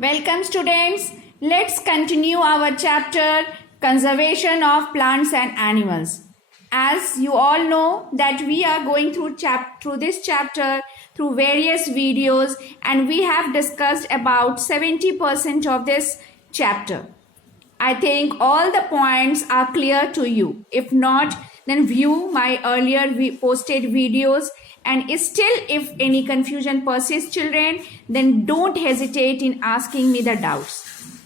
Welcome students. Let's continue our chapter Conservation of Plants and Animals. As you all know that we are going through this chapter through various videos and we have discussed about 70% of this chapter. I think all the points are clear to you. If not, then view my earlier posted videos, and still if any confusion persists children, then don't hesitate in asking me the doubts.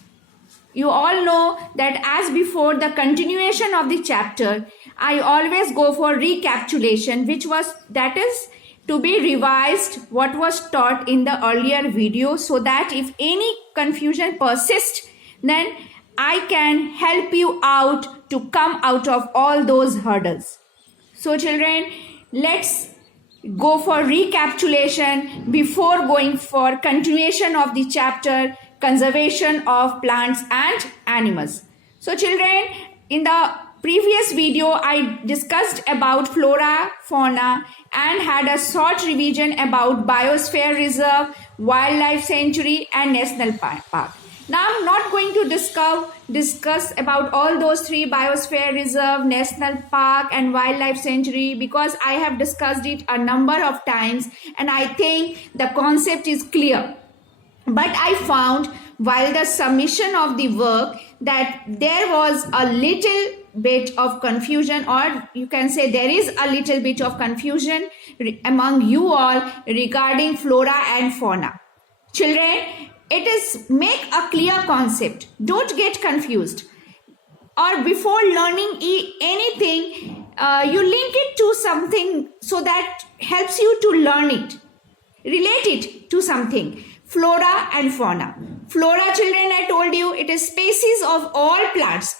You all know that as before the continuation of the chapter, I always go for recapitulation, that is to be revised what was taught in the earlier video, so that if any confusion persists, then I can help you out to come out of all those hurdles. So children, let's go for recapitulation before going for continuation of the chapter Conservation of Plants and Animals. So children, in the previous video I discussed about flora, fauna and had a short revision about biosphere reserve, wildlife sanctuary and national park. Now I'm not going to discuss about all those three: biosphere reserve, national park and wildlife sanctuary, because I have discussed it a number of times and I think the concept is clear. But I found while the submission of the work that there was a little bit of confusion, or you can say there is a little bit of confusion among you all regarding flora and fauna. Children, it is make a clear concept. Don't get confused. Or before learning anything, you link it to something so that helps you to learn it. Relate it to something. Flora and fauna. Flora, children, I told you, it is species of all plants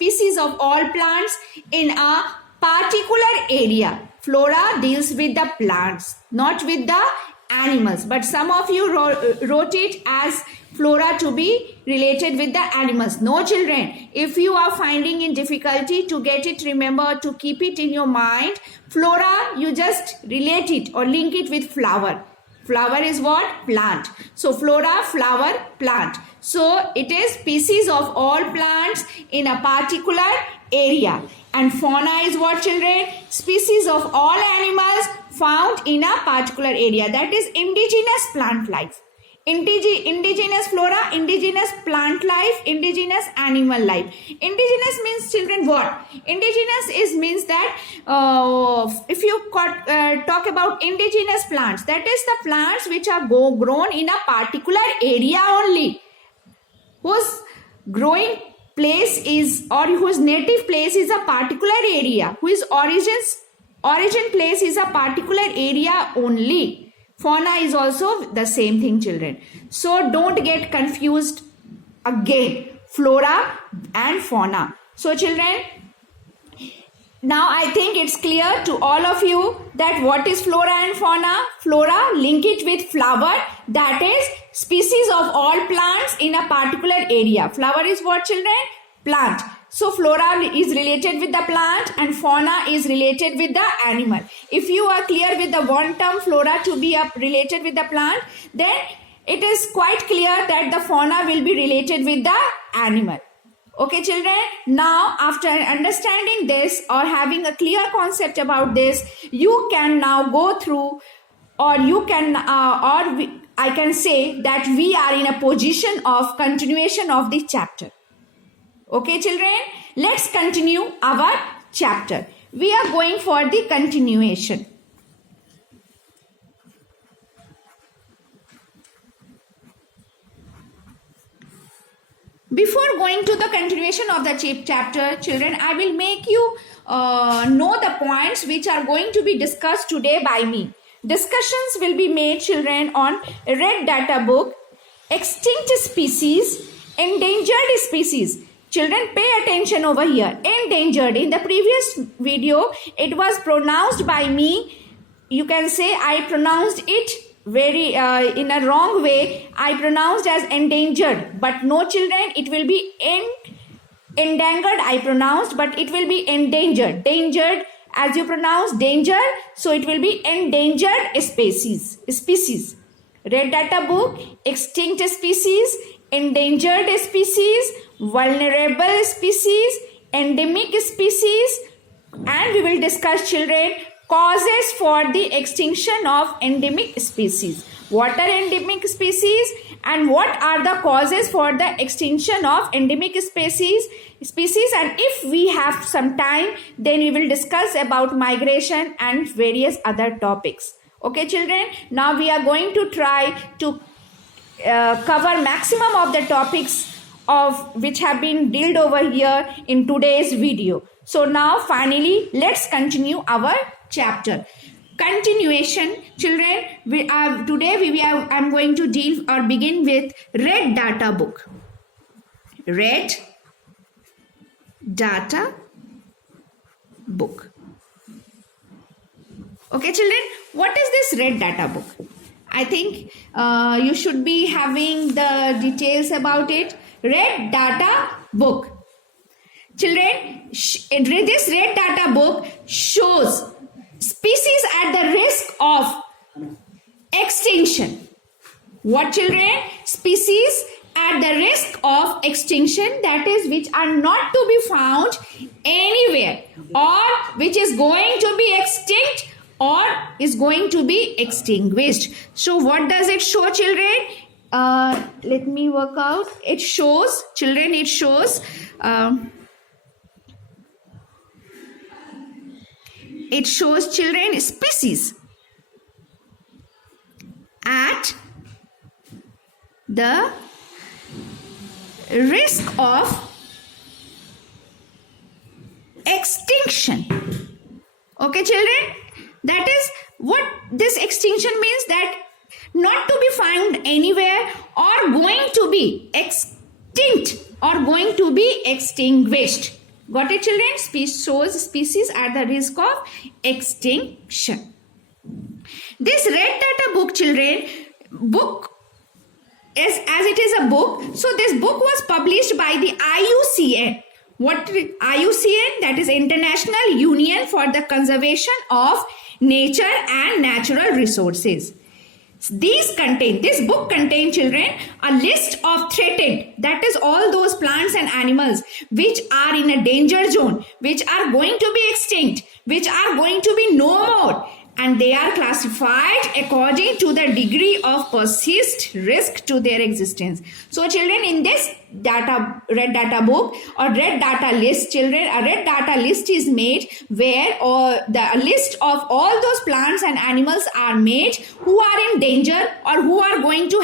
in a particular area. Flora deals with the plants, not with the animals. But some of you wrote it as flora to be related with the animals. No children, if you are finding in difficulty to get it, remember to keep it in your mind. Flora, you just relate it or link it with flower. Flower is what? Plant. So flora, flower, plant. So it is species of all plants in a particular area. And fauna is what, children? Species of all animals found in a particular area. That is indigenous plant life. Indigenous flora, indigenous plant life, indigenous animal life. Indigenous means, children, what? Indigenous means that if you talk about indigenous plants, that is the plants which are grown in a particular area only, whose growing place is, or whose native place is a particular area, whose origin place is a particular area only. Fauna is also the same thing, children. So don't get confused again. Flora and fauna. So children, now I think it's clear to all of you that what is flora and fauna. Flora, link it with flower, that is species of all plants in a particular area. Flower is what, children? Plant. So flora is related with the plant and fauna is related with the animal. If you are clear with the one term flora to be related with the plant, then it is quite clear that the fauna will be related with the animal. Okay children, now after understanding this or having a clear concept about this, you can now go through, or you can I can say that we are in a position of continuation of the chapter. Okay children, let's continue our chapter. We are going for the continuation. Before going to the continuation of the chapter, children, I will make you know the points which are going to be discussed today by me. Discussions will be made, children, on red data book, extinct species, endangered species. Children, pay attention over here. Endangered. In the previous video, it was pronounced by me. You can say I pronounced it very in a wrong way. I pronounced as endangered. But no, children, it will be endangered. I pronounced, but it will be endangered. Dangered, as you pronounce danger. So it will be endangered species. Red data book, extinct species, endangered species, vulnerable species, endemic species, and we will discuss, children, causes for the extinction of endemic species. What are endemic species and what are the causes for the extinction of endemic species? And if we have some time, then we will discuss about migration and various other topics. Okay, children, now we are going to try to cover maximum of the topics of which have been dealt over here in today's video. So now finally let's continue our chapter. Continuation, children. I'm going to deal or begin with Red Data Book. Red Data Book. Okay, children, what is this Red Data Book? I think you should be having the details about it. Red Data Book. Children, this Red Data Book shows species at the risk of extinction. What, children? Species at the risk of extinction, that is, which are not to be found anywhere, or which is going to be extinct or is going to be extinguished. So what does it show, children? Let me work out. It shows, children, children, species at the risk of extinction. Okay, children, that is what this extinction means, that not to be found anywhere or going to be extinct or going to be extinguished. Got it, children? Shows species at the risk of extinction. This Red Data Book, children, as it is a book, so this book was published by the IUCN. What IUCN? That is International Union for the Conservation of Nature and Natural Resources. This book contains, children, a list of threatened, that is all those plants and animals which are in a danger zone, which are going to be extinct, which are going to be no more, and they are classified according to the degree of perceived risk to their existence. So, children, in this Red Data Book or Red Data List, children, a Red Data List is made where the list of all those plants and animals are made who are in danger or who are going to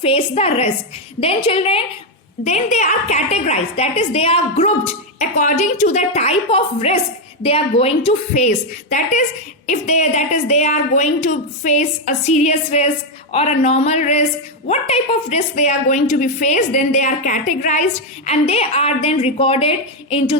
face the risk. Then, children, then they are categorized, that is, they are grouped according to the type of risk they are going to face. That is, if they are going to face a serious risk or a normal risk, what type of risk they are going to be faced, then they are categorized and they are then recorded into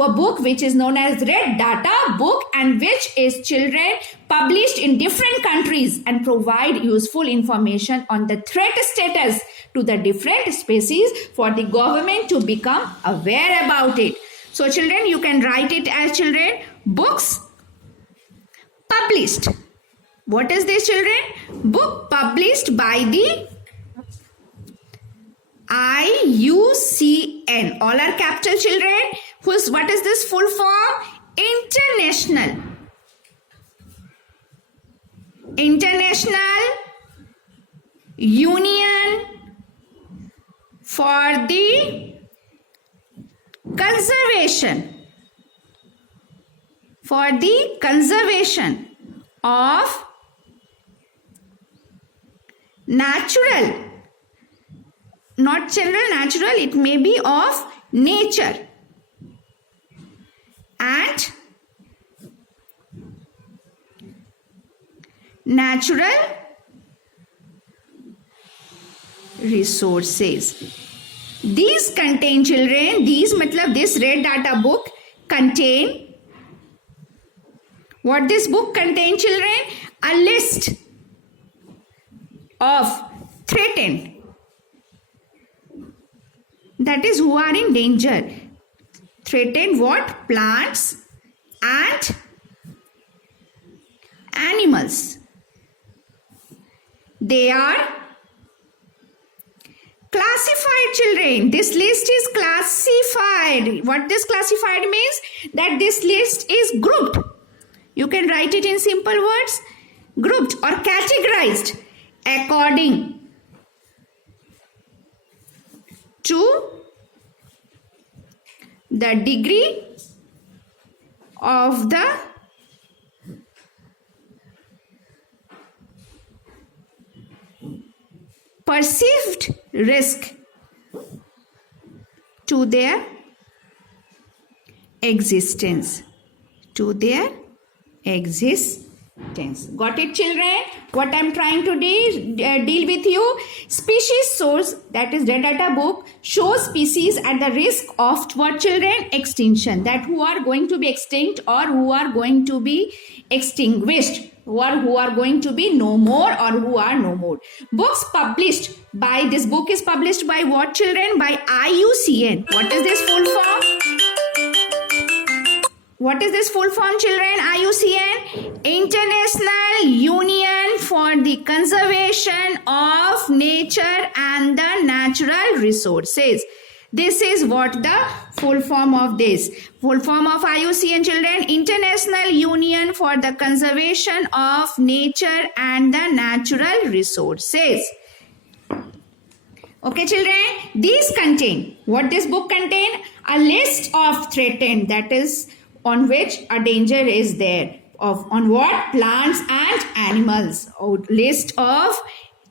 a book which is known as Red Data Book, and which is, children, published in different countries and provide useful information on the threat status to the different species for the government to become aware about it. So, children, you can write it as, children, books published. What is this, children? Book published by the IUCN. All are capital, children. What is this full form? International Union for the conservation of natural, not children, natural, it may be of nature and natural resources. These contain, children, this Red Data Book contain, what this book contains, children? A list of threatened, that is, who are in danger. Threatened what? Plants and animals. They are Classified, children. This list is classified. What this classified means? That this list is grouped. You can write it in simple words. Grouped or categorized according to the degree of the perceived risk to their existence. To their existence. Got it, children? What I'm trying to deal with you. Species source, that is Red Data book, shows species at the risk of what, children? Extinction. That who are going to be extinct or who are going to be extinguished. Who are going to be no more or who are no more. Books published by, this book is published by what, children? By IUCN. What is this full form? What is this full form, children? IUCN, International Union for the Conservation of Nature and the Natural Resources. This is what the full form of this. Full form of IUCN, children, International Union for the Conservation of Nature and the Natural Resources. Okay, children, these contain, what this book contain? A list of threatened, that is on which a danger is there, of on what? Plants and animals. List of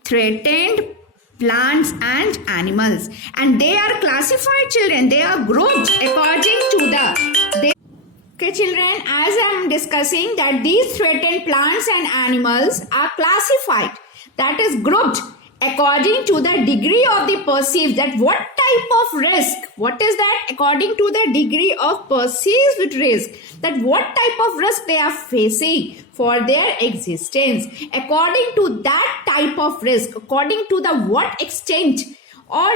threatened plants and animals, and they are classified, children. They are grouped according to the okay, children, as I am discussing that these threatened plants and animals are classified, that is grouped according to the degree of the perceived, that what type of risk, what is that? According to the degree of perceived risk, that what type of risk they are facing for their existence. According to that type of risk, according to the what extent or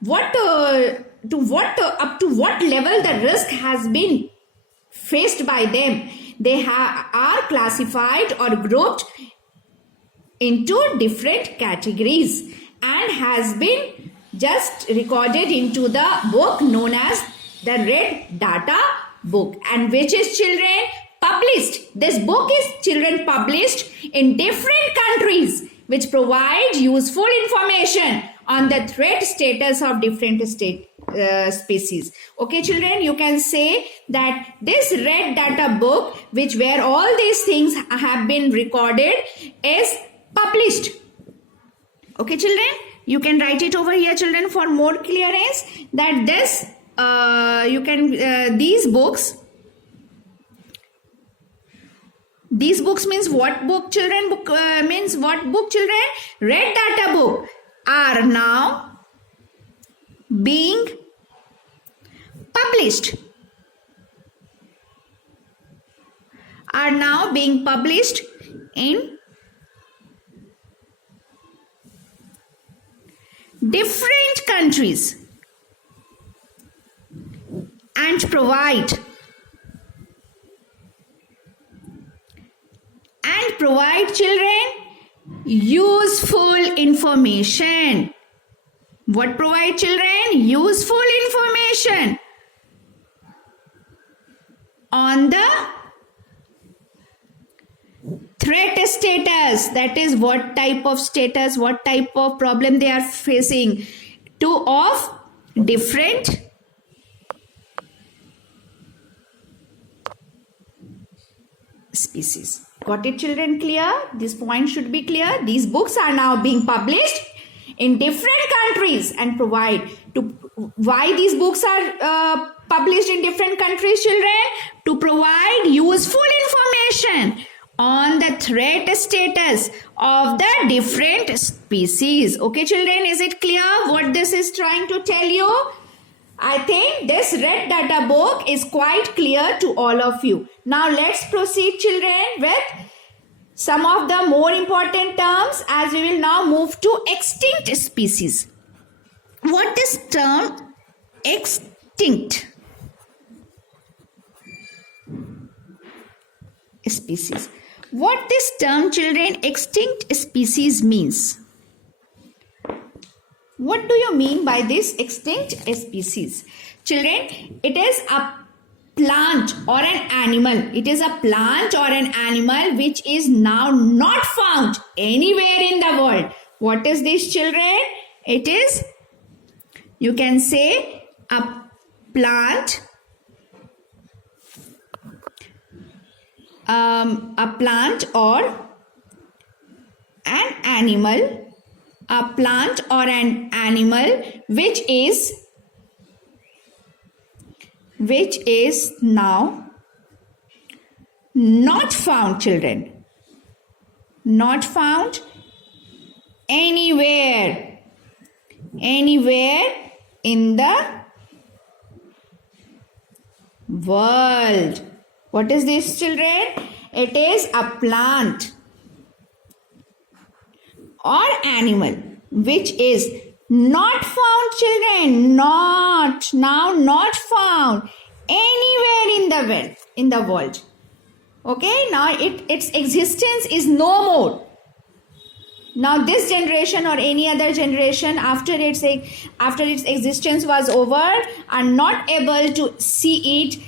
what up to what level the risk has been faced by them, they are classified or grouped into different categories and has been just recorded into the book known as the Red Data book, and which is, children, published. This book is, children, published in different countries, which provide useful information on the threat status of different species. Okay, children, you can say that this Red Data book, which where all these things have been recorded, is published. Okay, children, you can write it over here, children, for more clearance, that this you can these books means what book, children? Book means what book, children? Red Data book are now being published, in different countries and provide children useful information. What provide, children? Useful information on the threat status, that is what type of status, what type of problem they are facing of different species. Got it, children? Clear? This point should be clear. These books are now being published in different countries and provide to why these books are published in different countries, children? To provide useful information on the threat status of the different species. Okay, children, is it clear what this is trying to tell you? I think this Red Data book is quite clear to all of you. Now let's proceed, children, with some of the more important terms, as we will now move to extinct species. What is term extinct species? What this term, children, extinct species means? What do you mean by this extinct species? Children, it is a plant or an animal. It is a plant or an animal which is now not found anywhere in the world. What is this, children? It is, you can say, a plant, or an animal, a plant or an animal which is now not found, children, not found anywhere in the world. What is this, children? It is a plant or animal which is not found, children, not found anywhere in the world. Okay, now its existence is no more. Now this generation or any other generation after its existence was over are not able to see it.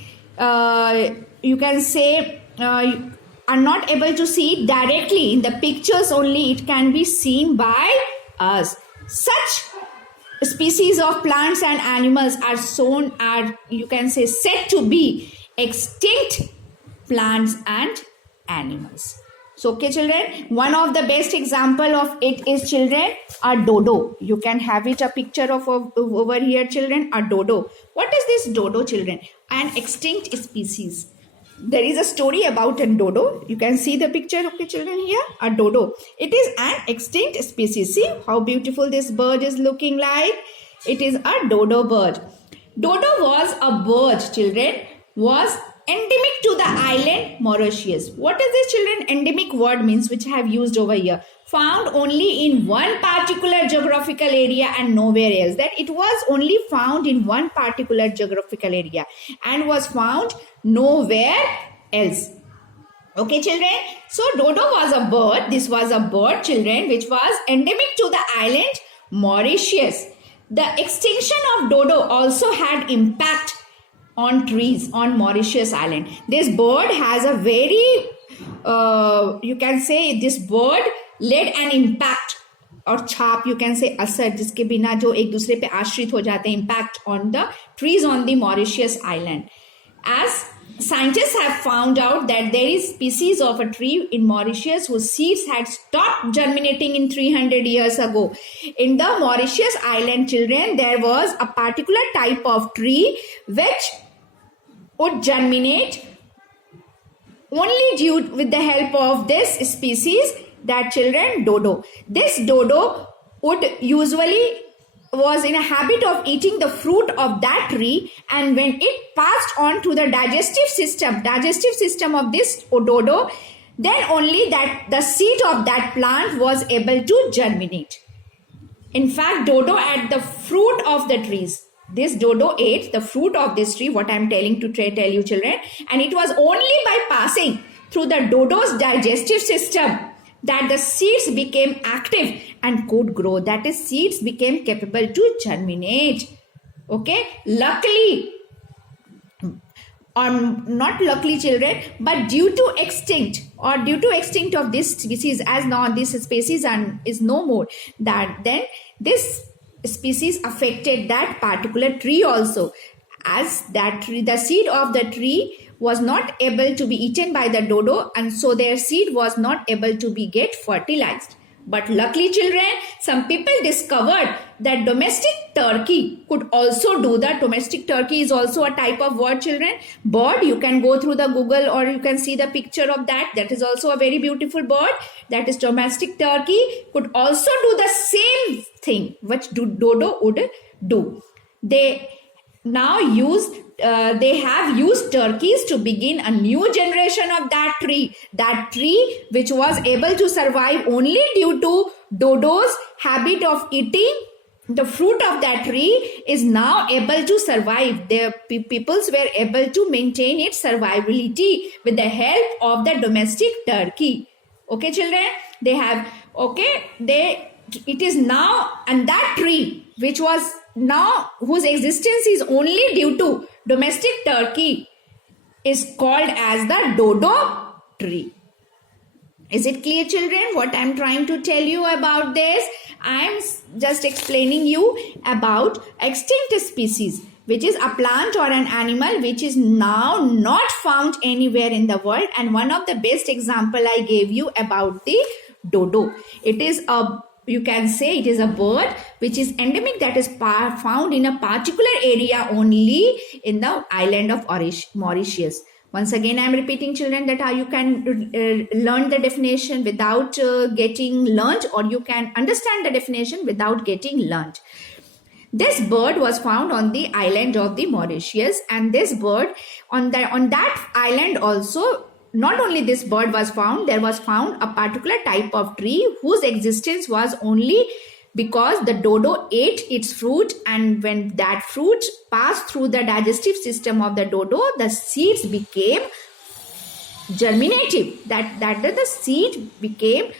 You can say are not able to see it directly in the pictures only. It can be seen by us. Such species of plants and animals are you can say said to be extinct plants and animals. So, okay, children, one of the best example of it is, children, a dodo. You can have it a picture of over here, children, a dodo. What is this dodo, children? An extinct species. There is a story about a dodo. You can see the picture, okay, children, here, a dodo. It is an extinct species. See how beautiful this bird is looking like. It is a dodo bird. Dodo was a bird, children, was endemic to the island Mauritius. What is this, children? Endemic word means which I have used over here. Found only in one particular geographical area and nowhere else. That it was only found in one particular geographical area and was found nowhere else. Okay, children. So dodo was a bird. This was a bird, children, which was endemic to the island Mauritius. The extinction of dodo also had impact on trees on Mauritius Island. This bird has a very, you can say this bird led an impact और छाप you can say असर जिसके बिना जो एक दूसरे पे आश्रित हो जाते हैं, impact on the trees on the Mauritius Island. As scientists have found out that there is species of a tree in Mauritius whose seeds had stopped germinating in 300 years ago. In the Mauritius Island, children, there was a particular type of tree which would germinate only with the help of this species, that, children, dodo. This dodo would usually was in a habit of eating the fruit of that tree, and when it passed on to the digestive system of this dodo, then only that the seed of that plant was able to germinate. In fact, dodo ate the fruit of the trees. This dodo ate the fruit of this tree, what I am tell you, children, and it was only by passing through the dodo's digestive system that the seeds became active and could grow. That is, seeds became capable to germinate. Okay, luckily, or not luckily, children, but due to extinct of this species, as now this species is no more, that then this species affected that particular tree also, as that tree, the seed of the tree was not able to be eaten by the dodo, and so their seed was not able to be get fertilized. But luckily, children, some people discovered that domestic turkey could also do that. Domestic turkey is also a type of bird, children. Bird, you can go through the Google or you can see the picture of that. That is also a very beautiful bird. That is domestic turkey, could also do the same thing which dodo would do. They now they have used turkeys to begin a new generation of that tree which was able to survive only due to dodo's habit of eating the fruit of that tree, is now able to survive. The peoples were able to maintain its survivability with the help of the domestic turkey. Okay, children, it is now, and that tree which was now whose existence is only due to domestic turkey, is called as the dodo tree. Is it clear, children, what I am trying to tell you about this? I am just explaining you about extinct species, which is a plant or an animal which is now not found anywhere in the world. And one of the best example I gave you about the dodo. It is a, you can say it is a bird which is endemic, that is found in a particular area only in the island of Mauritius. Once again, I am repeating, children, that how you can learn the definition without getting learnt, or you can understand the definition without getting learnt. This bird was found on the island of the Mauritius, and this bird on that island also, not only this bird was found, there was found a particular type of tree whose existence was only because the dodo ate its fruit, and when that fruit passed through the digestive system of the dodo, the seeds became germinative. That the seed became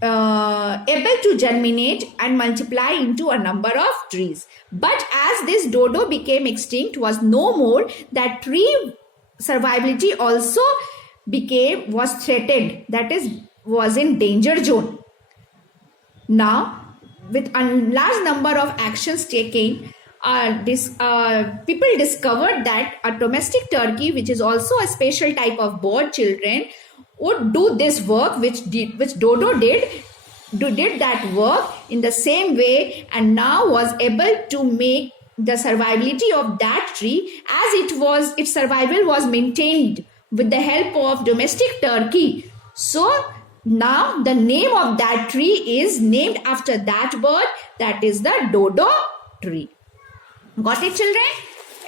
able to germinate and multiply into a number of trees. But as this dodo became extinct, was no more, that tree survivability also was threatened, that is, was in danger zone. Now, with a large number of actions taken, people discovered that a domestic turkey, which is also a special type of bird, children, would do this work which dodo did that work in the same way, and now was able to make the survivability of that tree, as its survival was maintained with the help of domestic turkey. So now the name of that tree is named after that bird, that is the dodo tree. Got it, children?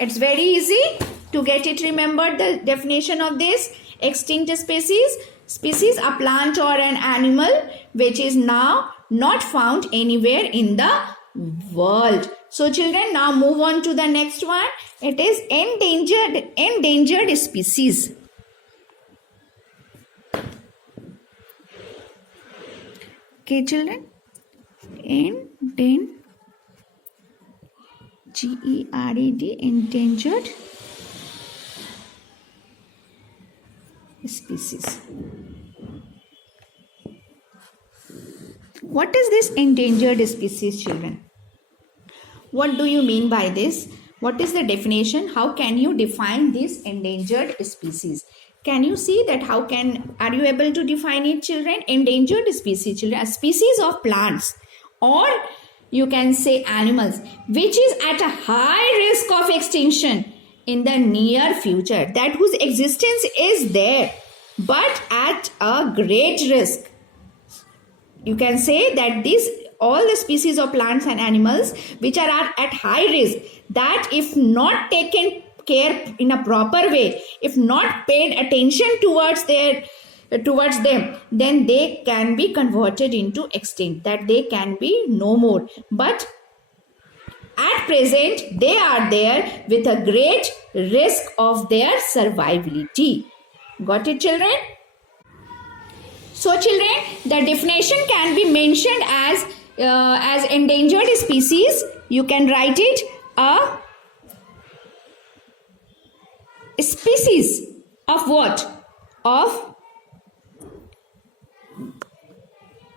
It's very easy to get it remembered, the definition of this. Extinct species, a plant or an animal which is now not found anywhere in the world. So children, now move on to the next one. It is endangered species. Okay, children, G-E-R-E-D, endangered species. What is this endangered species, children? What do you mean by this? What is the definition? How can you define this endangered species? Can you see that? Are you able to define it, children? Endangered species, children, a species of plants, or you can say animals, which is at a high risk of extinction in the near future, that whose existence is there, but at a great risk. You can say that all the species of plants and animals which are at high risk, that if not taken care in a proper way, if not paid attention towards them, then they can be converted into extinct, that they can be no more. But at present, they are there with a great risk of their survivability. Got it, children? So, children, the definition can be mentioned as endangered species. You can write it a species of what? Of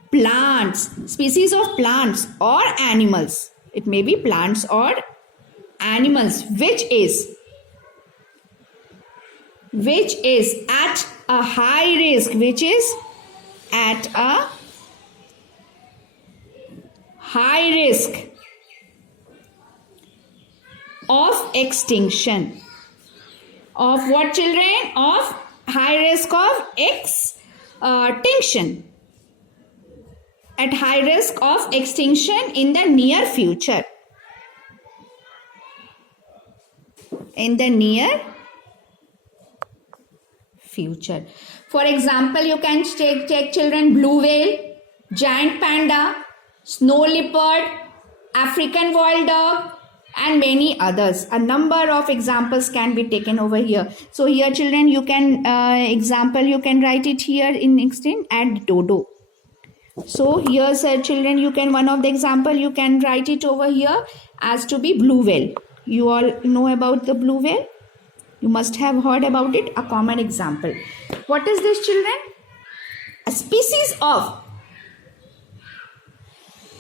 plants. Species of plants or animals. It may be plants or animals, which is at a high risk, which is at a high risk of extinction. Of what, children? Of high risk of extinction. At high risk of extinction in the near future. In the near future. For example, you can take children, blue whale, giant panda, snow leopard, African wild dog, and many others. A number of examples can be taken over here. So here, children, you can you can write it here in extent at dodo. So here, sir, children, you can, one of the example, you can write it over here as to be blue whale. You all know about the blue whale? You must have heard about it, a common example. What is this, children? A species of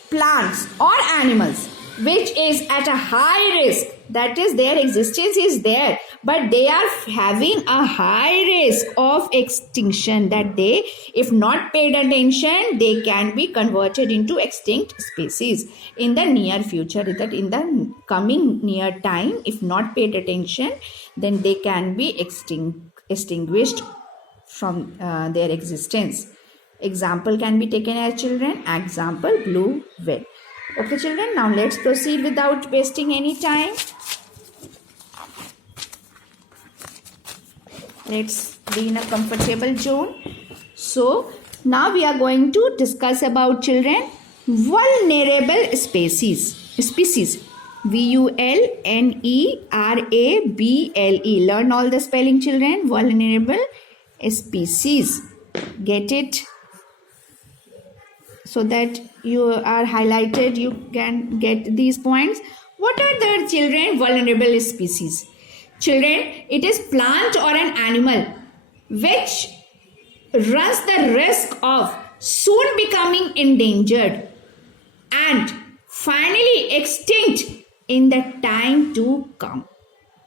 plants or animals which is at a high risk, that is their existence is there, but they are having a high risk of extinction, that they, if not paid attention, they can be converted into extinct species in the near future, that in the coming near time, if not paid attention, then they can be extinguished from their existence. Example can be taken as, children, example blue whale. Okay, children, now let's proceed without wasting any time. Let's be in a comfortable zone. So now we are going to discuss about, children, vulnerable species. VULNERABLE. Learn all the spelling, children. Vulnerable species. Get it? So that you are highlighted, you can get these points. What are the, children, vulnerable species? Children, it is plant or an animal which runs the risk of soon becoming endangered and finally extinct in the time to come.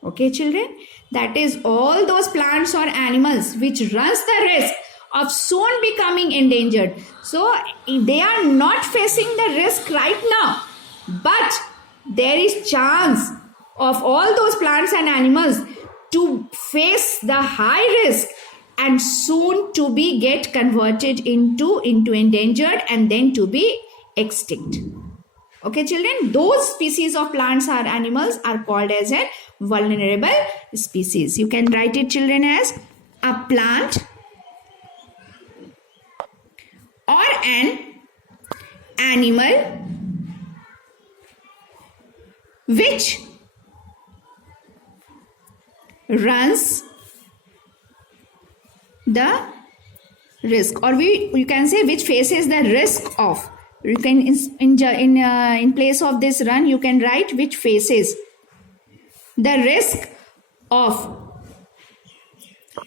Okay, children, that is all those plants or animals which runs the risk of soon becoming endangered. So they are not facing the risk right now, but there is chance of all those plants and animals to face the high risk and soon to be get converted into endangered and then to be extinct. Okay, children, those species of plants or animals are called as a vulnerable species. You can write it, children, as a plant or an animal which runs the risk, or you can say which faces the risk of. You can in place of this run, you can write which faces the risk of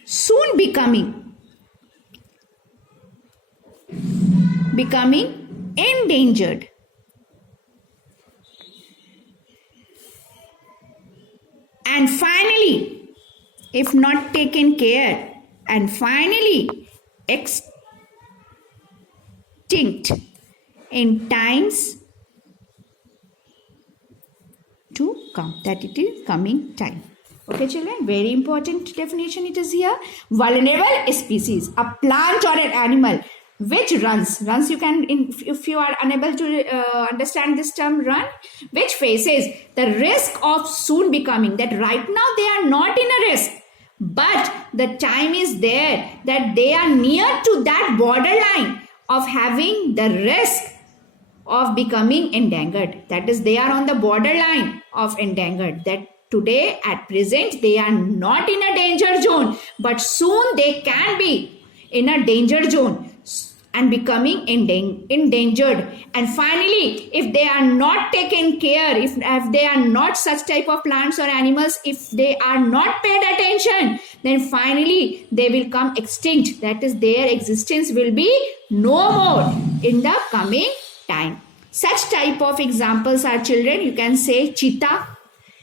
soon becoming endangered and finally, if not taken care, and finally extinct in times to come, that it is coming time. Okay, children, very important definition it is here. Vulnerable species, a plant or an animal which runs, you can, if you are unable to understand this term run, which faces the risk of soon becoming, that right now they are not in a risk, but the time is there that they are near to that borderline of having the risk of becoming endangered. That is, they are on the borderline of endangered, that today at present they are not in a danger zone, but soon they can be in a danger zone and becoming endangered. And finally, if they are not taken care, if they are not such type of plants or animals, if they are not paid attention, then finally they will come extinct. That is, their existence will be no more in the coming time. Such type of examples are, children, you can say cheetah.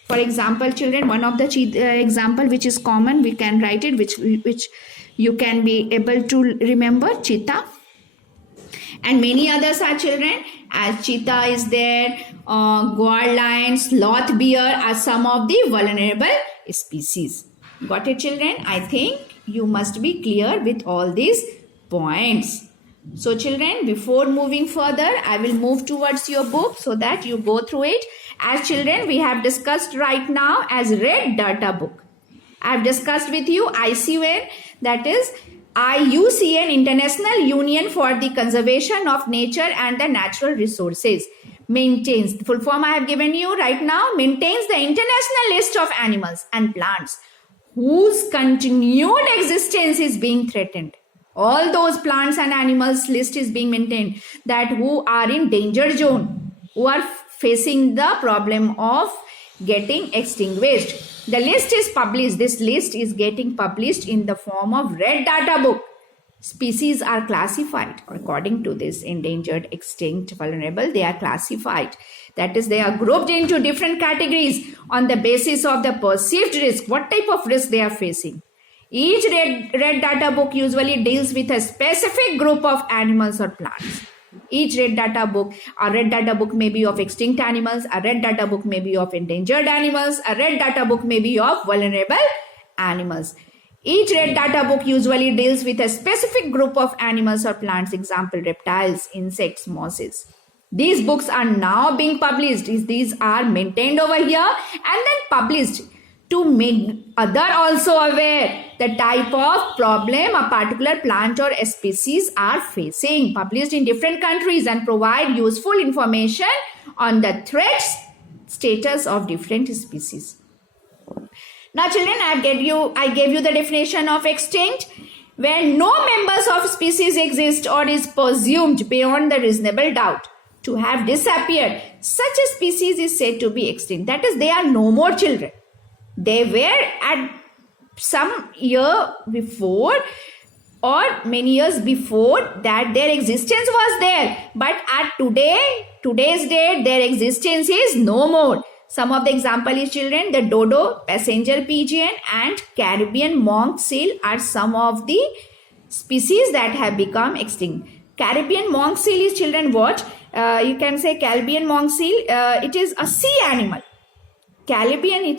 For example, children, one of the example which is common, we can write it, which you can be able to remember, cheetah. And many others are, children, as cheetah is there, gaur lion, sloth bear are some of the vulnerable species. Got it, children? I think you must be clear with all these points. So, children, before moving further, I will move towards your book so that you go through it. As children, we have discussed right now as Red Data book. I have discussed with you IUCN, that is IUCN, International Union for the Conservation of Nature and the Natural Resources, maintains, the full form I have given you right now, maintains the international list of animals and plants whose continued existence is being threatened. All those plants and animals list is being maintained that who are in danger zone, who are facing the problem of getting extinguished. The list is published. This list is getting published in the form of red data book. Species are classified according to this: endangered, extinct, vulnerable. They are classified. That is, they are grouped into different categories on the basis of the perceived risk, what type of risk they are facing. Each red data book usually deals with a specific group of animals or plants. Each red data book, a red data book may be of extinct animals, a red data book may be of endangered animals, a red data book may be of vulnerable animals. Each red data book usually deals with a specific group of animals or plants, example, reptiles, insects, mosses. These books are now being published. These are maintained over here and then published to make other also aware the type of problem a particular plant or species are facing, published in different countries, and provide useful information on the threat status of different species. Now children, I gave you the definition of extinct, where no members of species exist or is presumed beyond the reasonable doubt to have disappeared. Such a species is said to be extinct. That is, they are no more, children. They were at some year before or many years before that their existence was there, but at today's date their existence is no more. Some of the example is, children, the dodo, passenger pigeon and Caribbean monk seal are some of the species that have become extinct. Caribbean monk seal is, children, what? You can say Caribbean monk seal, it is a sea animal. Caribbean,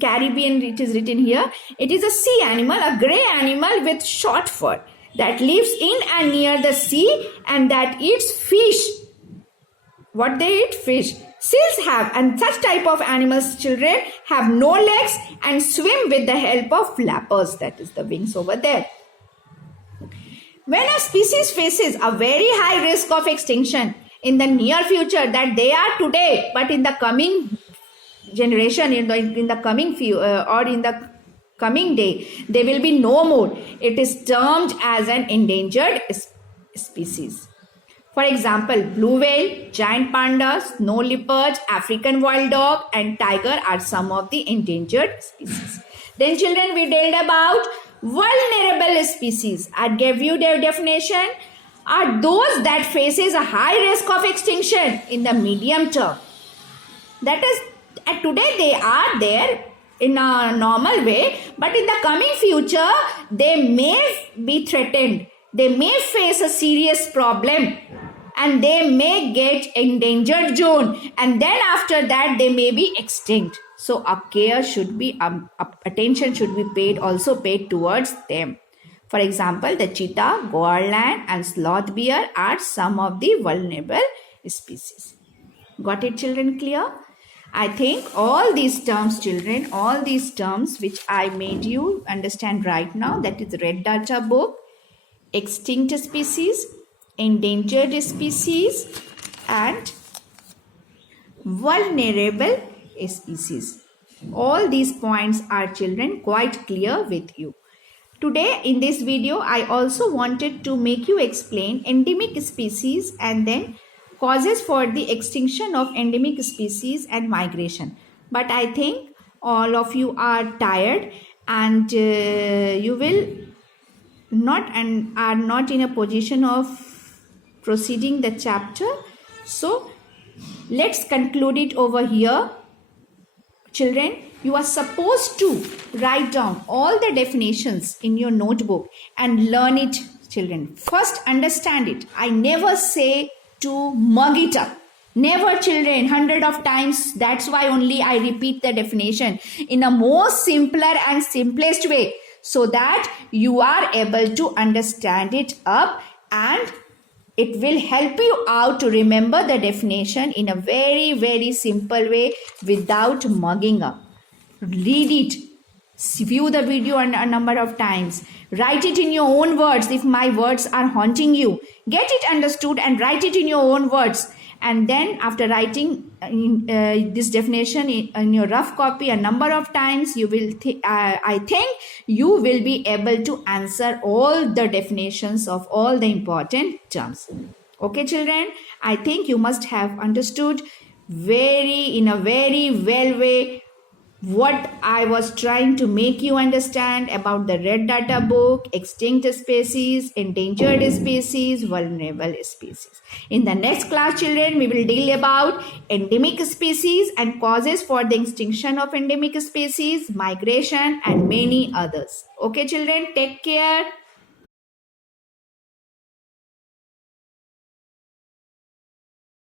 Caribbean, it is written here. It is a sea animal, a grey animal with short fur that lives in and near the sea and that eats fish. What they eat? Fish. Seals have, and such type of animals, children, have no legs and swim with the help of flappers, that is the wings over there. When a species faces a very high risk of extinction in the near future, that they are today, but in the coming generation, in the coming few or in the coming day, they will be no more. It is termed as an endangered species. For example, blue whale, giant panda, snow leopard, African wild dog and tiger are some of the endangered species. Then children, we dealt about vulnerable species. I gave you their definition. Are those that faces a high risk of extinction in the medium term. That is, today they are there in a normal way, but in the coming future they may be threatened. They may face a serious problem and they may get endangered zone, and then after that they may be extinct. So a care should be, attention should be paid towards them. For example, the cheetah, gourland and sloth bear are some of the vulnerable species. Got it, children? Clear? I think all these terms, children, all these terms which I made you understand right now, that is red data book, extinct species, endangered species and vulnerable species. All these points are, children, quite clear with you. Today in this video, I also wanted to make you explain endemic species and then causes for the extinction of endemic species and migration. But I think all of you are tired and you will not and are not in a position of proceeding the chapter. So let's conclude it over here. Children, you are supposed to write down all the definitions in your notebook and learn it, children. First, understand it. I never say to mug it up. Never, children, 100 of times. That's why only I repeat the definition in a more simpler and simplest way, so that you are able to understand it up, and it will help you out to remember the definition in a very, very simple way without mugging up. Read it. View the video a number of times. Write it in your own words if my words are haunting you. Get it understood and write it in your own words. and then after writing this definition in your rough copy a number of times, you will I think you will be able to answer all the definitions of all the important terms. Okay children, I think you must have understood in a very well way what I was trying to make you understand about the Red Data Book, extinct species, endangered species, vulnerable species. In the next class, children, we will deal about endemic species and causes for the extinction of endemic species, migration, and many others. Okay, children, take care.